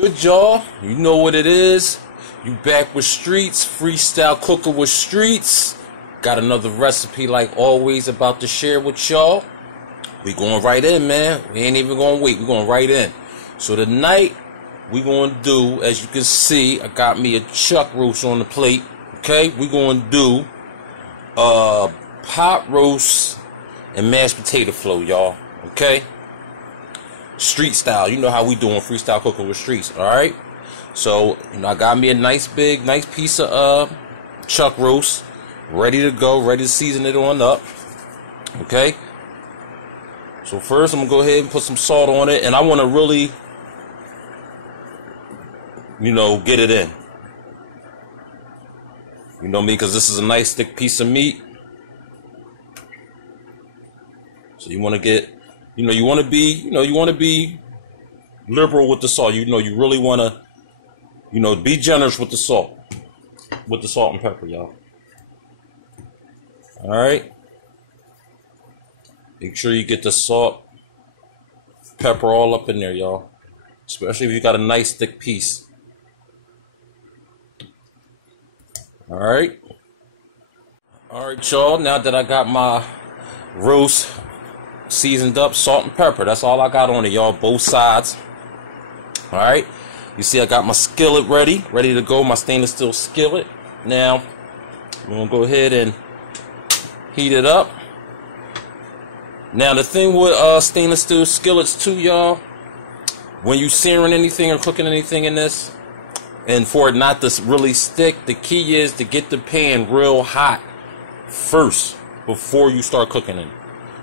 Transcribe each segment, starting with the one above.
Good, y'all? You know what it is. You back with Streetz, freestyle cooker with Streetz. Got another recipe like always about to share with y'all. We going right in, man. We ain't even gonna wait. We going right in. So tonight we gonna do, as you can see, I got me a chuck roast on the plate. Okay, we gonna do pot roast and mashed potato flow, y'all. Okay, street style. You know how we doing freestyle cooking with Streetz. All right. So I got me a nice piece of chuck roast, ready to go, ready to season it on up. Okay. So first I'm gonna go ahead and put some salt on it, and I want to really, get it in. You know me, because this is a nice thick piece of meat. So you want to get, you want to be liberal with the salt. You really want to, be generous with the salt and pepper, y'all. All right. Make sure you get the salt, pepper all up in there, y'all. Especially if you got a nice thick piece. All right, y'all. Now that I got my roast seasoned up, salt and pepper. That's all I got on it, y'all. Both sides. All right. You see, I got my skillet ready to go. My stainless steel skillet. Now, I'm gonna go ahead and heat it up. Now, the thing with stainless steel skillets too, y'all, when you searing anything or cooking anything in this, and for it not to really stick, the key is to get the pan real hot first before you start cooking it.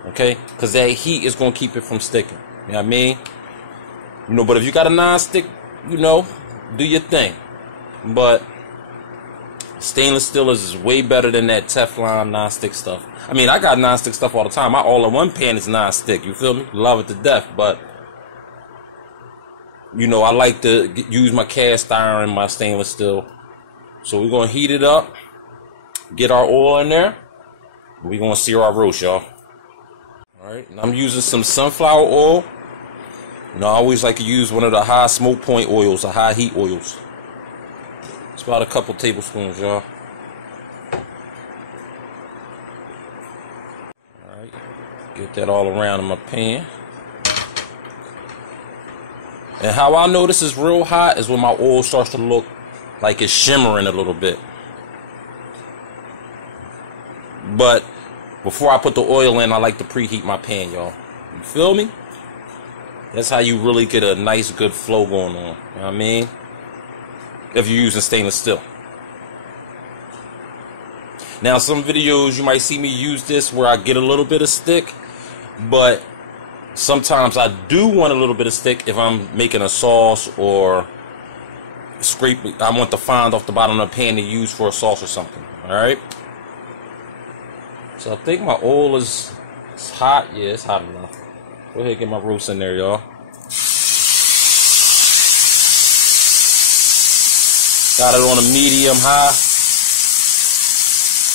Okay? Because that heat is going to keep it from sticking. You know what I mean? But if you got a non-stick, do your thing. But stainless steel is way better than that Teflon non-stick stuff. I mean, I got non-stick stuff all the time. My all-in-one pan is non-stick. You feel me? Love it to death. But I like to use my cast iron and my stainless steel. So we're going to heat it up, get our oil in there, and we're going to sear our roast, y'all. All right, and I'm using some sunflower oil. I always like to use one of the high smoke point oils, the high heat oils. It's about a couple tablespoons, y'all. All right, get that all around in my pan. And how I know this is real hot is when my oil starts to look like it's shimmering a little bit. But before I put the oil in, I like to preheat my pan, y'all. You feel me? That's how you really get a nice, good flow going on. You know what I mean? If you're using stainless steel. Now, some videos you might see me use this where I get a little bit of stick, but sometimes I do want a little bit of stick if I'm making a sauce or I want the fond off the bottom of the pan to use for a sauce or something. Alright? So I think my oil is hot. Yeah, it's hot enough. Go ahead and get my roast in there, y'all. Got it on a medium high.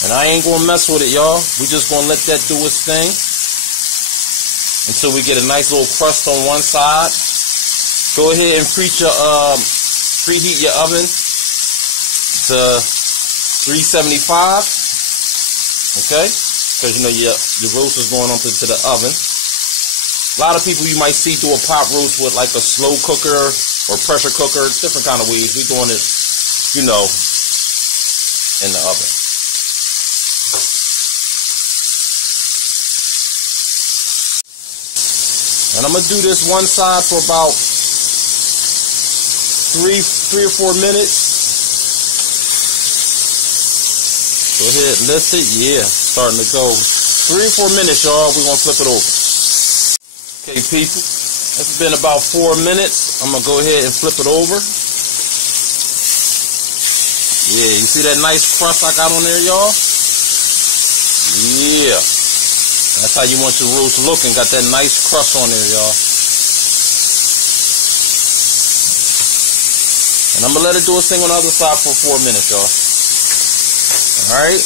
And I ain't gonna mess with it, y'all. We just gonna let that do its thing until we get a nice little crust on one side. Go ahead and preheat your oven to 375. Okay? Because your roast is going up into the oven. A lot of people you might see do a pot roast with like a slow cooker or pressure cooker, different kind of ways. We're doing it, in the oven. And I'm going to do this one side for about three or 4 minutes. Go ahead, listen. Yeah, starting to go. 3 or 4 minutes, y'all. We're going to flip it over. Okay, people. It's been about 4 minutes. I'm going to go ahead and flip it over. Yeah, you see that nice crust I got on there, y'all? Yeah. That's how you want your roast looking. Got that nice crust on there, y'all. And I'm going to let it do its thing on the other side for 4 minutes, y'all. Alright.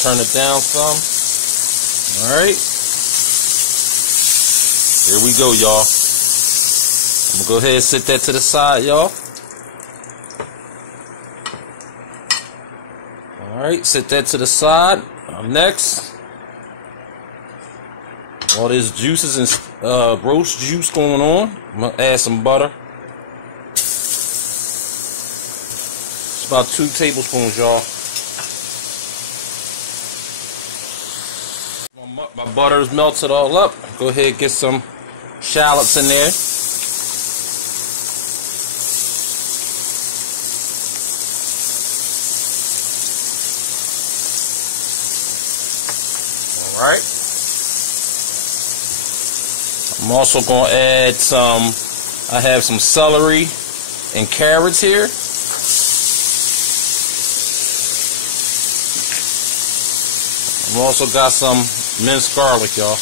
Turn it down some. Alright. Here we go, y'all. I'm gonna go ahead and set that to the side, y'all. Alright, set that to the side. Next, all this juices and roast juice going on. I'm gonna add some butter. It's about 2 tablespoons, y'all. My butter is melted all up. Go ahead and get some shallots in there. Alright. I'm also going to add I have some celery and carrots here. I've also got some minced garlic, y'all.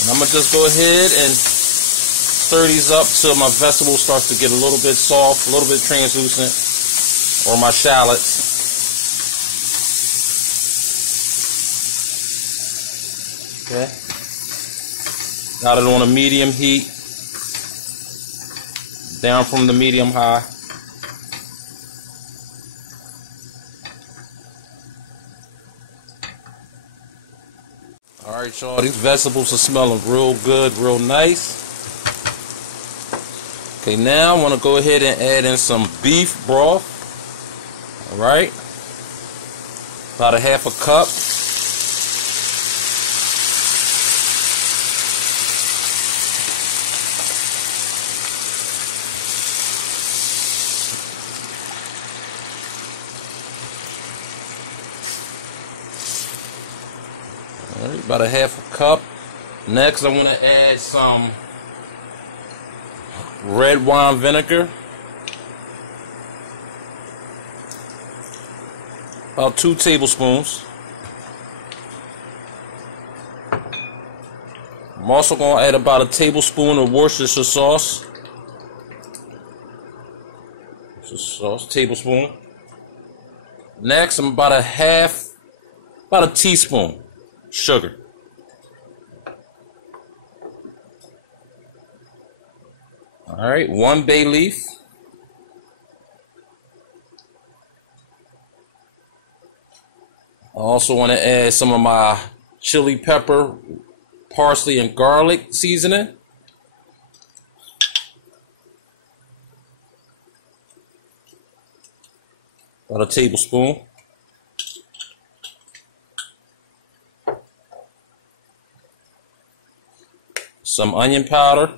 And I'm going to just go ahead and stir these up till my vegetable starts to get a little bit soft, a little bit translucent, or my shallots. Okay. Got it on a medium heat, down from the medium high. Alright, y'all, these vegetables are smelling real good, real nice. Okay, now I want to go ahead and add in some beef broth. Alright, about a 1/2 cup. Alright, about a 1/2 cup. Next, I want to add some red wine vinegar. About 2 tablespoons. I'm also going to add about a tablespoon of Worcestershire sauce. Tablespoon. Next, I'm about a teaspoon sugar. Alright, 1 bay leaf. I also want to add some of my chili pepper, parsley, and garlic seasoning. About a tablespoon. Some onion powder.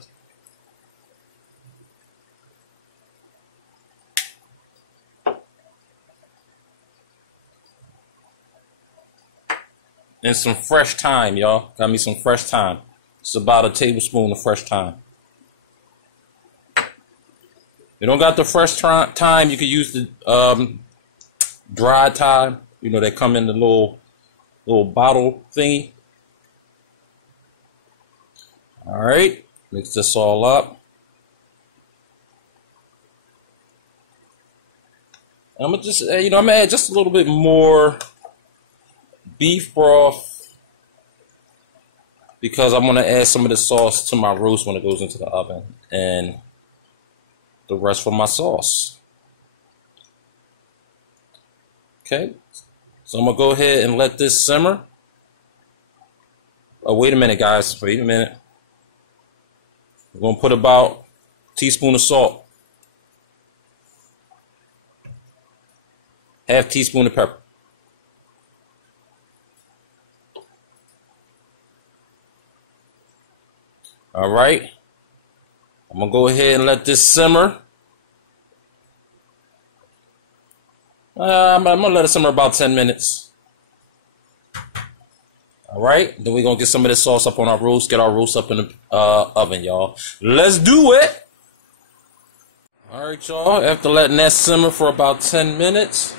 And some fresh thyme, y'all. Got me some fresh thyme. It's about a tablespoon of fresh thyme. If you don't got the fresh thyme, you can use the dried thyme. You know, they come in the little bottle thingy. Alright, mix this all up. I'm gonna just, I'm gonna add just a little bit more beef broth because I'm gonna add some of the sauce to my roast when it goes into the oven, and the rest for my sauce. Okay, so I'm gonna go ahead and let this simmer. Oh, wait a minute, guys. Wait a minute. We're going to put about a teaspoon of salt, 1/2 teaspoon of pepper. All right. I'm going to go ahead and let this simmer. I'm going to let it simmer about 10 minutes. Alright, then we're going to get some of this sauce up on our roast, get our roast up in the oven, y'all. Let's do it! Alright, y'all, after letting that simmer for about 10 minutes,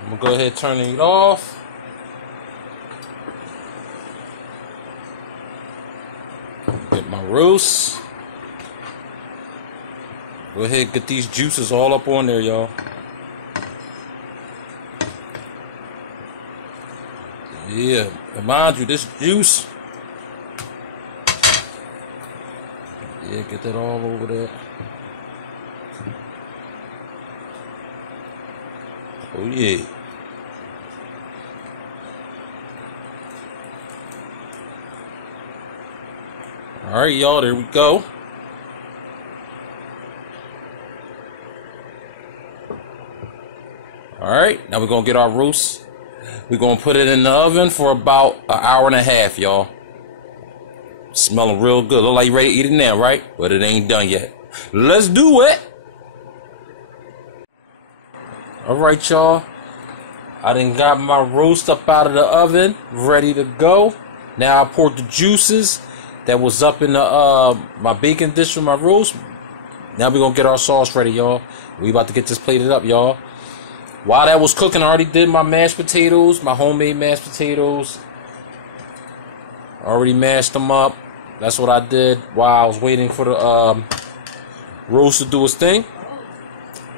I'm going to go ahead and turn it off. Get roast. Go ahead and get these juices all up on there, y'all. Yeah, and mind you, this juice. Yeah, get that all over there. Oh yeah. Alright, y'all, there we go. Alright, now we're gonna get our roast. We're gonna put it in the oven for about an hour and a half, y'all. Smelling real good. Look like you ready to eat it now, right? But it ain't done yet. Let's do it. Alright, y'all. I done got my roast up out of the oven, ready to go. Now I poured the juices that was up in the my baking dish for my roast. Now we're gonna get our sauce ready, y'all. We about to get this plated up, y'all. While that was cooking, I already did my mashed potatoes, my homemade mashed potatoes. Already mashed them up. That's what I did while I was waiting for the roast to do its thing.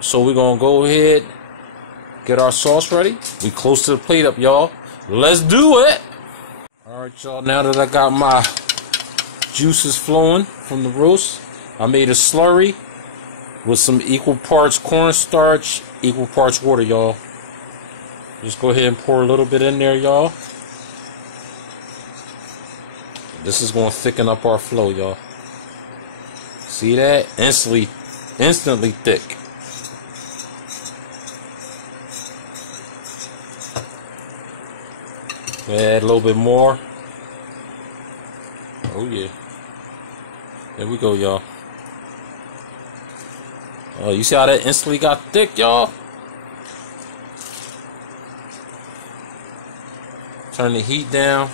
So we're gonna go ahead, get our sauce ready. We close to the plate up, y'all. Let's do it. Alright, y'all, now that I got my juices flowing from the roast, I made a slurry with some equal parts cornstarch, equal parts water, y'all. Just go ahead and pour a little bit in there, y'all. This is going to thicken up our flow, y'all. See that? Instantly thick. Add a little bit more. Oh yeah. There we go, y'all. Oh, you see how that instantly got thick, y'all? Turn the heat down.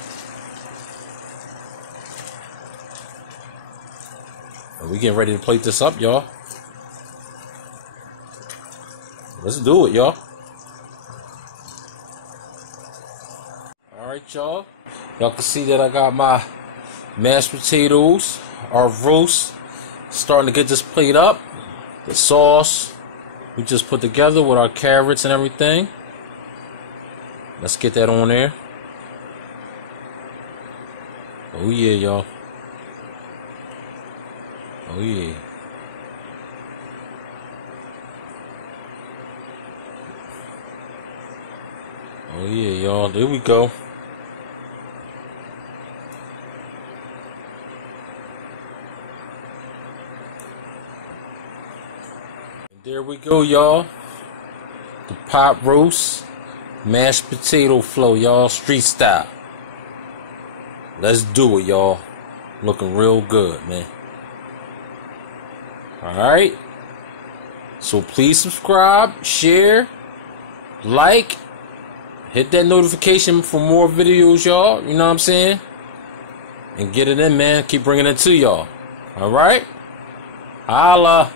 And we getting ready to plate this up, y'all. Let's do it, y'all. Alright, y'all. Y'all can see that I got my mashed potatoes, our roast, starting to get this plate up. The sauce we just put together with our carrots and everything. Let's get that on there. Oh yeah, y'all. Oh yeah. Oh yeah, y'all. There we go. There we go, y'all. The pot roast, mashed potato flow, y'all. Street style. Let's do it, y'all. Looking real good, man. Alright. So please subscribe, share, like, hit that notification for more videos, y'all. You know what I'm saying? And get it in, man. Keep bringing it to y'all. Alright? Holla.